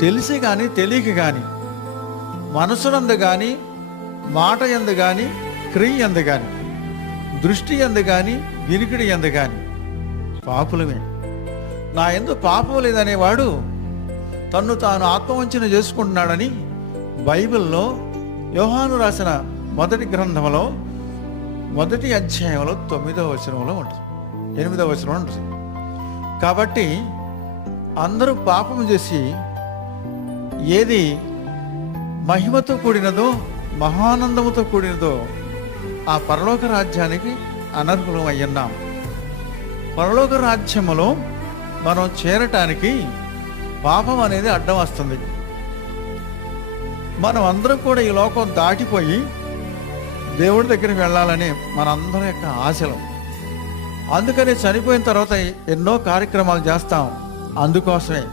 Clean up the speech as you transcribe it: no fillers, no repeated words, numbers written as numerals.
తెలిసి కానీ తెలియక కానీ, మనసునందు కానీ, మాట యందు కానీ, క్రియ యందు కానీ, దృష్టి యందు కానీ, వినికిడి యందు కానీ పాపులమే. నా యందు పాపం లేదనేవాడు తన్ను తాను ఆత్మవంచన చేసుకుంటున్నాడని బైబిల్లో యోహాను రాసిన మొదటి గ్రంథంలో 1వ అధ్యాయంలో 9వ వచనంలో ఉంటుంది, 8వ వచనంలో ఉంటుంది. కాబట్టి అందరూ పాపం చేసి ఏది మహిమతో కూడినదో, మహానందముతో కూడినదో ఆ పరలోక రాజ్యానికి అనర్హులం అయ్యున్నాం. పరలోక రాజ్యములో మనం చేరటానికి పాపం అనేది అడ్డం వస్తుంది. మనం అందరం కూడా ఈ లోకం దాటిపోయి దేవుడి దగ్గరికి వెళ్ళాలని మనందరి యొక్క ఆశలు. అందుకని చనిపోయిన తర్వాత ఎన్నో కార్యక్రమాలు చేస్తాం అందుకోసమే.